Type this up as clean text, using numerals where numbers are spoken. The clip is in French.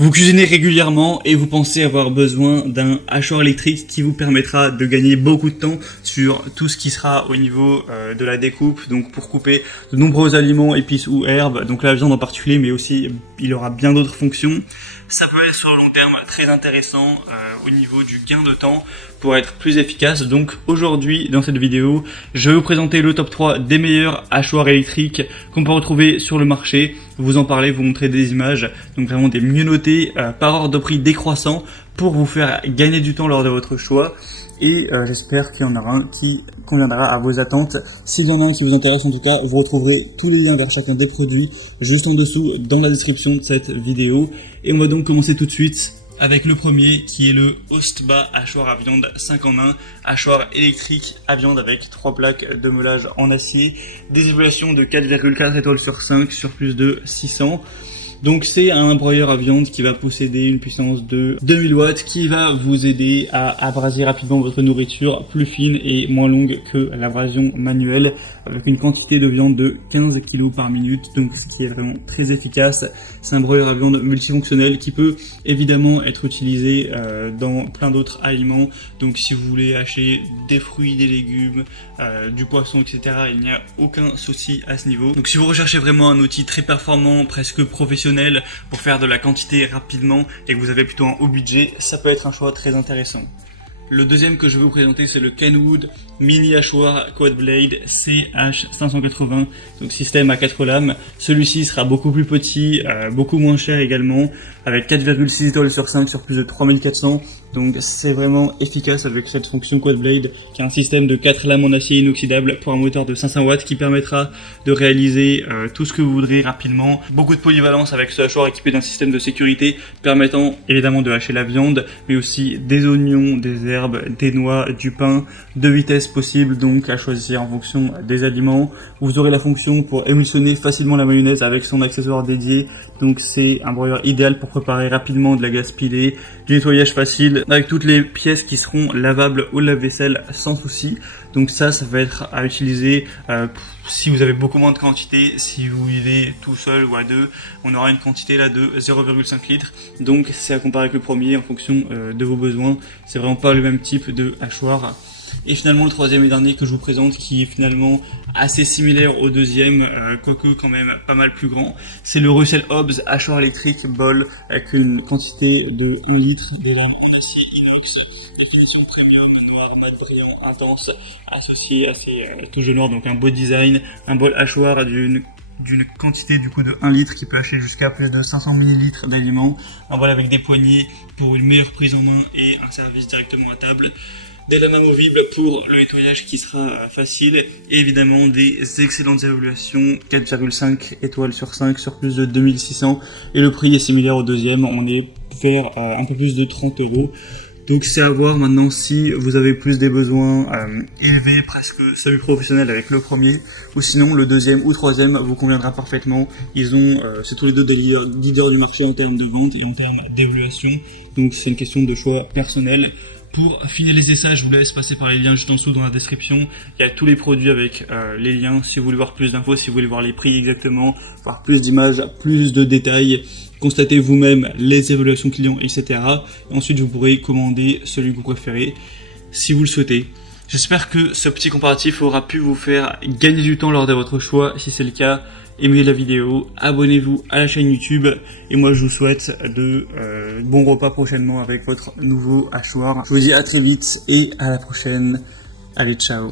Vous cuisinez régulièrement et vous pensez avoir besoin d'un hachoir électrique qui vous permettra de gagner beaucoup de temps sur tout ce qui sera au niveau de la découpe, donc pour couper de nombreux aliments, épices ou herbes, donc la viande en particulier, mais aussi il aura bien d'autres fonctions. Ça peut être sur le long terme très intéressant au niveau du gain de temps pour être plus efficace. Donc aujourd'hui, dans cette vidéo, je vais vous présenter le top 3 des meilleurs hachoirs électriques qu'on peut retrouver sur le marché. Vous en parler, vous montrer des images, donc vraiment des mieux notés par ordre de prix décroissant pour vous faire gagner du temps lors de votre choix. Et j'espère qu'il y en aura un qui conviendra à vos attentes. S'il y en a un qui vous intéresse, en tout cas, vous retrouverez tous les liens vers chacun des produits juste en dessous dans la description de cette vidéo. Et on va donc commencer tout de suite avec le premier qui est le Ostba hachoir à viande 5 en 1, hachoir électrique à viande avec 3 plaques de meulage en acier, des évaluations de 4,4 étoiles sur 5 sur plus de 600. Donc c'est un broyeur à viande qui va posséder une puissance de 2000 watts qui va vous aider à abraser rapidement votre nourriture plus fine et moins longue que l'abrasion manuelle avec une quantité de viande de 15 kg par minute, donc ce qui est vraiment très efficace. C'est un broyeur à viande multifonctionnel qui peut évidemment être utilisé dans plein d'autres aliments. Donc si vous voulez hacher des fruits, des légumes, du poisson, etc., il n'y a aucun souci à ce niveau. Donc si vous recherchez vraiment un outil très performant, presque professionnel, pour faire de la quantité rapidement et que vous avez plutôt un haut budget, ça peut être un choix très intéressant. Le deuxième que je vais vous présenter, c'est le Kenwood Mini Hachoir Quad Blade CH580, donc système à 4 lames. Celui-ci sera beaucoup plus petit, beaucoup moins cher également, avec 4,6 étoiles sur 5 sur plus de 3400. Donc c'est vraiment efficace avec cette fonction Quad Blade qui est un système de 4 lames en acier inoxydable pour un moteur de 500 watts qui permettra de réaliser tout ce que vous voudrez rapidement. Beaucoup de polyvalence avec ce hachoir équipé d'un système de sécurité permettant évidemment de hacher la viande, mais aussi des oignons, des herbes, des noix, du pain, de vitesse possible, donc à choisir en fonction des aliments. Vous aurez la fonction pour émulsionner facilement la mayonnaise avec son accessoire dédié, donc c'est un broyeur idéal pour préparer rapidement de la glace pilée, du nettoyage facile, avec toutes les pièces qui seront lavables au lave-vaisselle sans souci. Donc ça va être à utiliser si vous avez beaucoup moins de quantité, si vous vivez tout seul ou à deux, on aura une quantité là de 0,5 litres. Donc c'est à comparer avec le premier en fonction de vos besoins. C'est vraiment pas le même type de hachoir. Et finalement le troisième et dernier que je vous présente, qui est finalement assez similaire au deuxième, quoique quand même pas mal plus grand, c'est le Russell Hobbs hachoir électrique bol avec une quantité de 1 litre, des lames en acier inox, définition premium, noir, mat, brillant, intense, associé à ces touches de noir, donc un beau design, un bol hachoir d'une quantité du coup de 1 litre qui peut hacher jusqu'à plus de 500 ml d'aliments, un bol avec des poignées pour une meilleure prise en main et un service directement à table. Des lames amovibles pour le nettoyage qui sera facile et évidemment des excellentes évaluations, 4,5 étoiles sur 5 sur plus de 2600 et le prix est similaire au deuxième, on est vers un peu plus de 30 €. Donc c'est à voir maintenant si vous avez plus des besoins élevés, presque semi-professionnels avec le premier, ou sinon le deuxième ou troisième vous conviendra parfaitement. Ils ont, c'est tous les deux des leaders du marché en termes de vente et en termes d'évaluation, donc c'est une question de choix personnel. Pour finaliser ça, je vous laisse passer par les liens juste en dessous dans la description. Il y a tous les produits avec les liens si vous voulez voir plus d'infos, si vous voulez voir les prix exactement, voir plus d'images, plus de détails, constatez vous-même les évaluations clients, etc. Et ensuite, vous pourrez commander celui que vous préférez si vous le souhaitez. J'espère que ce petit comparatif aura pu vous faire gagner du temps lors de votre choix. Si c'est le cas, aimez la vidéo, abonnez-vous à la chaîne YouTube et moi je vous souhaite de bons repas prochainement avec votre nouveau hachoir. Je vous dis à très vite et à la prochaine. Allez, ciao.